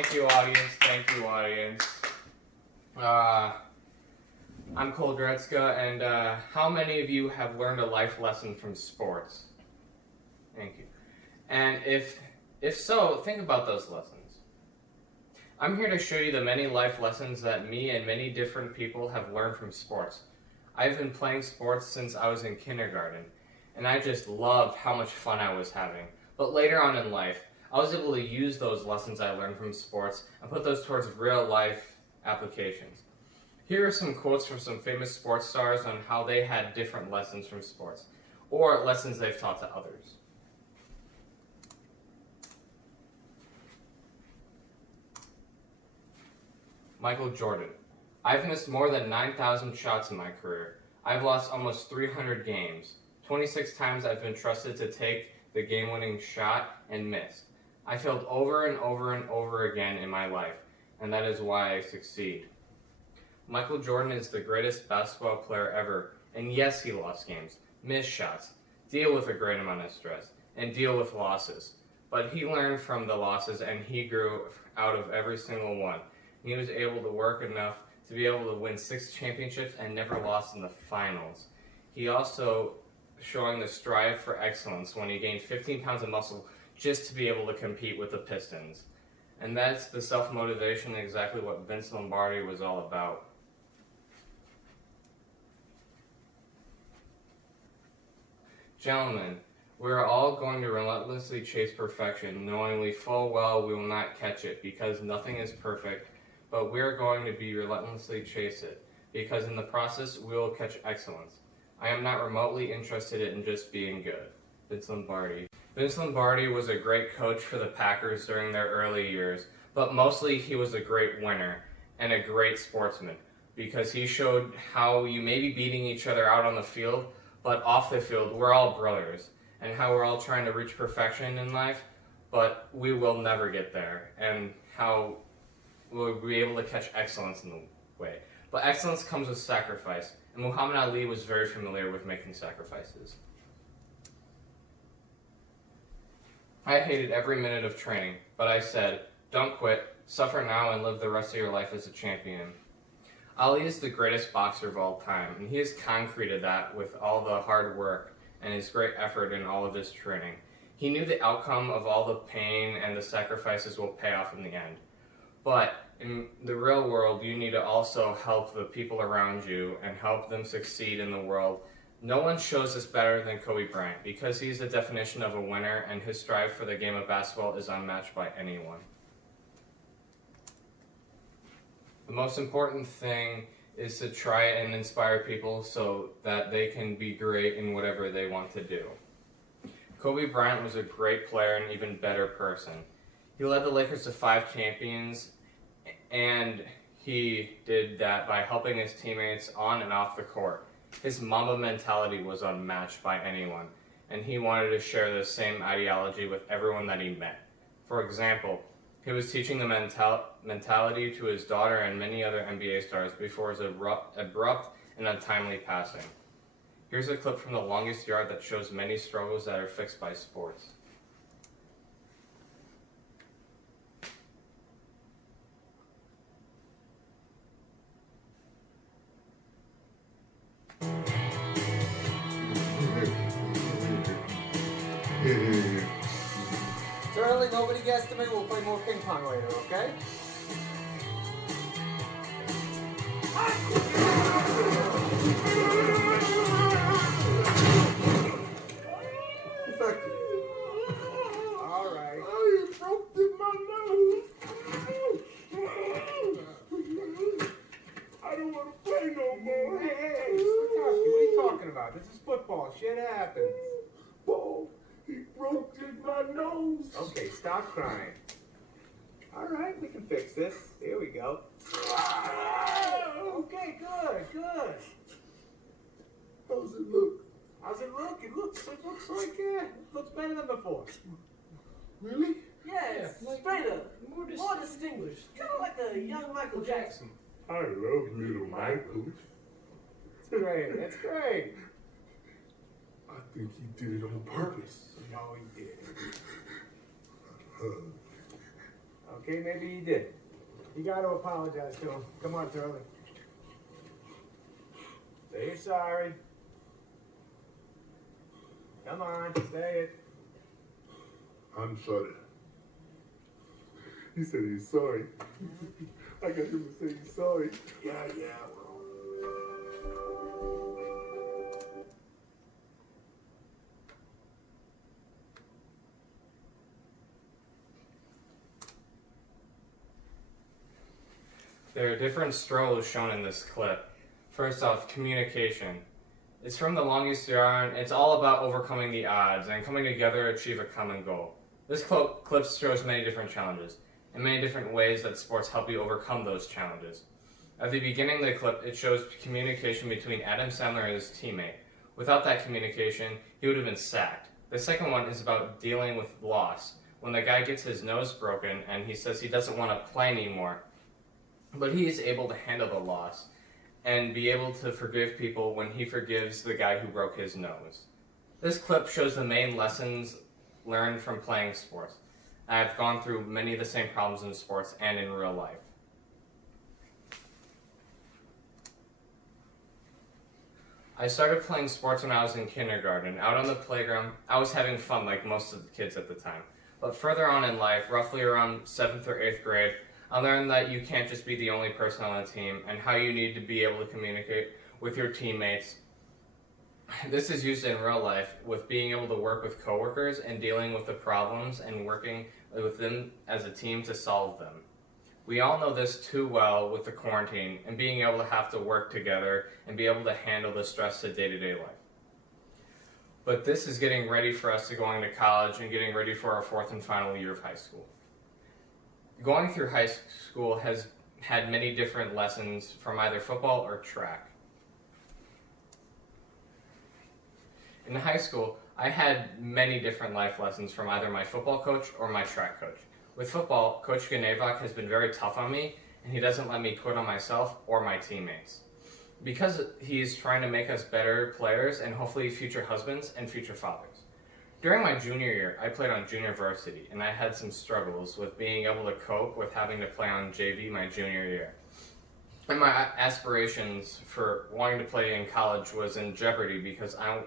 Thank you, audience. Thank you, audience. I'm Cole Gretzka, and how many of you have learned a life lesson from sports? Thank you. And if so, think about those lessons. I'm here to show you the many life lessons that me and many different people have learned from sports. I've been playing sports since I was in kindergarten, and I just loved how much fun I was having. But later on in life, I was able to use those lessons I learned from sports and put those towards real life applications. Here are some quotes from some famous sports stars on how they had different lessons from sports, or lessons they've taught to others. Michael Jordan. I've missed more than 9,000 shots in my career. I've lost almost 300 games. 26 times I've been trusted to take the game-winning shot and missed. I failed over and over and over again in my life, and that is why I succeed. Michael Jordan is the greatest basketball player ever, and yes, he lost games, missed shots, deal with a great amount of stress, and deal with losses. But he learned from the losses, and he grew out of every single one. He was able to work enough to be able to win 6 championships and never lost in the finals. He also showing the strive for excellence when he gained 15 pounds of muscle just to be able to compete with the Pistons. And that's the self-motivation, exactly what Vince Lombardi was all about. Gentlemen, we are all going to relentlessly chase perfection, knowing we full well we will not catch it, because nothing is perfect, but we are going to be relentlessly chase it, because in the process we will catch excellence. I am not remotely interested in just being good. Vince Lombardi. Vince Lombardi was a great coach for the Packers during their early years, but mostly he was a great winner and a great sportsman, because he showed how you may be beating each other out on the field, but off the field we're all brothers, and how we're all trying to reach perfection in life, but we will never get there, and how we'll be able to catch excellence in the way. But excellence comes with sacrifice, and Muhammad Ali was very familiar with making sacrifices. I hated every minute of training, but I said, don't quit, suffer now and live the rest of your life as a champion. Ali is the greatest boxer of all time, and he has concreted that with all the hard work and his great effort in all of his training. He knew the outcome of all the pain and the sacrifices will pay off in the end. But in the real world, you need to also help the people around you and help them succeed in the world. No one shows this better than Kobe Bryant, because he's the definition of a winner, and his strive for the game of basketball is unmatched by anyone. The most important thing is to try and inspire people so that they can be great in whatever they want to do. Kobe Bryant was a great player and even better person. He led the Lakers to 5 champions, and he did that by helping his teammates on and off the court. His Mamba mentality was unmatched by anyone, and he wanted to share the same ideology with everyone that he met. For example, he was teaching the mentality to his daughter and many other NBA stars before his abrupt and untimely passing. Here's a clip from The Longest Yard that shows many struggles that are fixed by sports. It's early, nobody gets to me. We'll play more ping pong later, okay? Effective. All right. I broke my nose. I don't want to play no more. Hey, Slikowski, what are you talking about? This is football. Shit happens. Paul, he broke my nose. Okay, stop crying. All right, we can fix this. Here we go. Okay, good. How's it look? How's it look? It looks like it looks better than before. Really? Yes, straight up. More distinguished. Kind of like a young Michael Jackson. I love little Michael. That's great. I think he did it on purpose. No, he did. Okay, maybe he did. You got to apologize to him. Come on, Charlie. Say you're sorry. Come on, say it. I'm sorry. He said he's sorry. I got him to say he's sorry. Yeah. There are different struggles shown in this clip. First off, communication. It's from The Longest Yard. It's all about overcoming the odds and coming together to achieve a common goal. This clip shows many different challenges and many different ways that sports help you overcome those challenges. At the beginning of the clip, it shows communication between Adam Sandler and his teammate. Without that communication, he would have been sacked. The second one is about dealing with loss. When the guy gets his nose broken and he says he doesn't want to play anymore, but he is able to handle the loss and be able to forgive people when he forgives the guy who broke his nose. This clip shows the main lessons learned from playing sports. I have gone through many of the same problems in sports and in real life. I started playing sports when I was in kindergarten. Out on the playground, I was having fun like most of the kids at the time. But further on in life, roughly around 7th or 8th grade, I learned that you can't just be the only person on the team and how you need to be able to communicate with your teammates. This is used in real life with being able to work with coworkers and dealing with the problems and working with them as a team to solve them. We all know this too well with the quarantine and being able to have to work together and be able to handle the stress of day-to-day life. But this is getting ready for us to going to college and getting ready for our 4th and final year of high school. Going through high school has had many different lessons from either football or track. In high school, I had many different life lessons from either my football coach or my track coach. With football, Coach Ganevak has been very tough on me, and he doesn't let me quit on myself or my teammates. Because he's trying to make us better players and hopefully future husbands and future fathers. During my junior year, I played on junior varsity, and I had some struggles with being able to cope with having to play on JV my junior year. And my aspirations for wanting to play in college was in jeopardy because I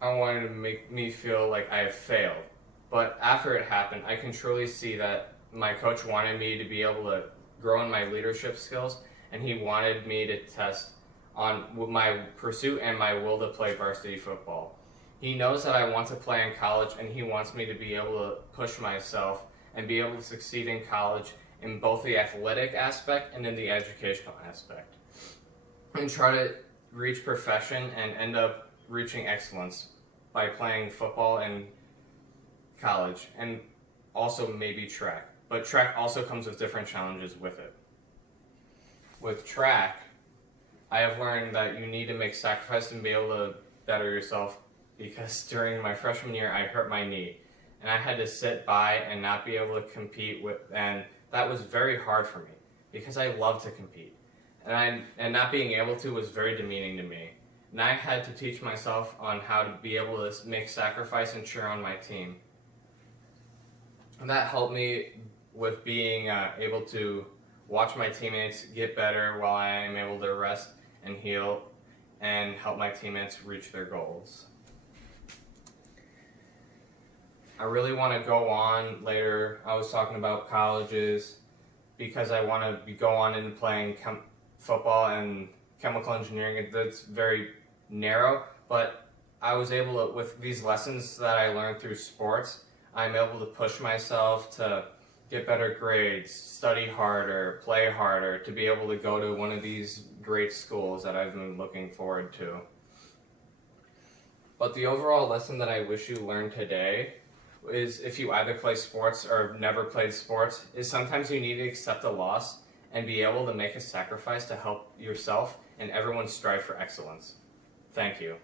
wanted to make me feel like I have failed. But after it happened, I can truly see that my coach wanted me to be able to grow in my leadership skills, and he wanted me to test on my pursuit and my will to play varsity football. He knows that I want to play in college, and he wants me to be able to push myself and be able to succeed in college in both the athletic aspect and in the educational aspect. And try to reach perfection and end up reaching excellence by playing football in college and also maybe track. But track also comes with different challenges with it. With track, I have learned that you need to make sacrifice and be able to better yourself, because during my freshman year I hurt my knee and I had to sit by and not be able to compete with, and that was very hard for me because I love to compete, and not being able to was very demeaning to me, and I had to teach myself on how to be able to make sacrifice and cheer on my team, and that helped me with being able to watch my teammates get better while I am able to rest and heal and help my teammates reach their goals. I really want to go on later. I was talking about colleges because I want to go on and playing football and chemical engineering. That's very narrow, but I was able to, with these lessons that I learned through sports, I'm able to push myself to get better grades, study harder, play harder, to be able to go to one of these great schools that I've been looking forward to. But the overall lesson that I wish you learned today is, if you either play sports or have never played sports, is sometimes you need to accept a loss and be able to make a sacrifice to help yourself and everyone strive for excellence. Thank you.